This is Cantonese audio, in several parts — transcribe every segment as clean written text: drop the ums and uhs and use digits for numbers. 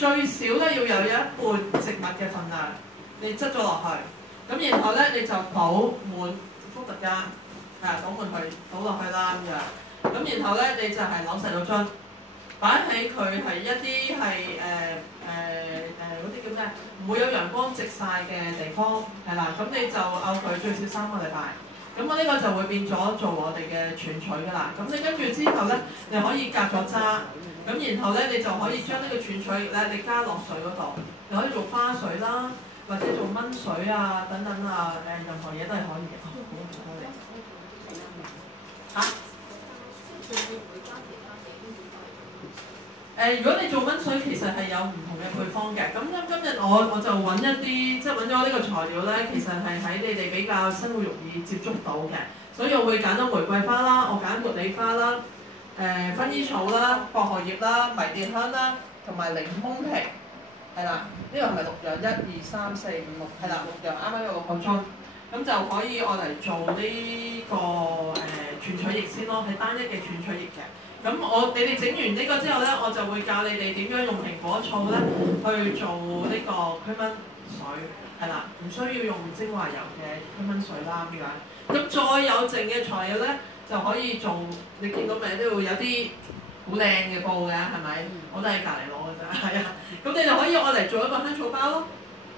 最少咧要有一半植物嘅份量，你擠咗落去，咁然後咧你就倒滿伏特加，倒滿佢，倒落去啦咁樣，咁然後咧你就係扭實個樽，擺喺佢係一啲係嗰啲叫咩？唔會有陽光直曬嘅地方，係啦，咁你就漚佢最少3個禮拜。咁我呢個就會變咗做我哋嘅全取㗎啦。咁你跟住之後咧，你可以隔咗渣，咁然後咧你就可以將呢個全取液咧，你加落水嗰度，你可以做花水啦，或者做炆水啊等等啊，任何嘢都係可以嘅。好，唔該你。嚇？如果你做炆水，其實係有唔同嘅配方嘅。咁今日我就揾一啲，即係揾咗呢個材料咧，其實係喺你哋比較生活容易接觸到嘅。所以我會揀咗玫瑰花啦，我揀茉莉花啦，薰衣草啦、薄荷葉啦、迷迭香啦，同埋檸檬皮，係啦。呢個係咪6樣？1、2、3、4、5、6，係啦，6樣，啱啱有個補充。咁就可以愛嚟做呢個全取液先咯，係單一嘅全取液嘅。咁你哋整完呢個之後咧，我就會教你哋點樣用蘋果醋咧去做呢個驅蚊水，係啦，唔需要用精華油嘅驅蚊水啦咁樣。咁再有剩嘅材料咧，就可以做，你見到咪都會有啲好靚嘅布嘅，係咪？我都喺隔離攞嘅啫，係啊。咁你就可以愛嚟做一個香草包咯。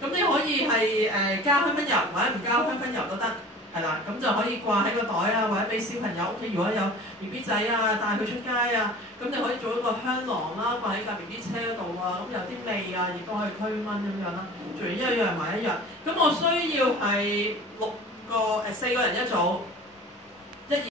咁你可以係加香薰油或者唔加香薰油都得。係啦，咁就可以掛喺個袋啊，或者俾小朋友屋企如果有 BB 仔啊，帶佢出街啊，咁你可以做一個香囊啦，掛喺架 BB 車嗰度啊，咁有啲味啊，亦都可以驅蚊咁樣啦。做完一樣埋一樣，咁我需要係4個人一組，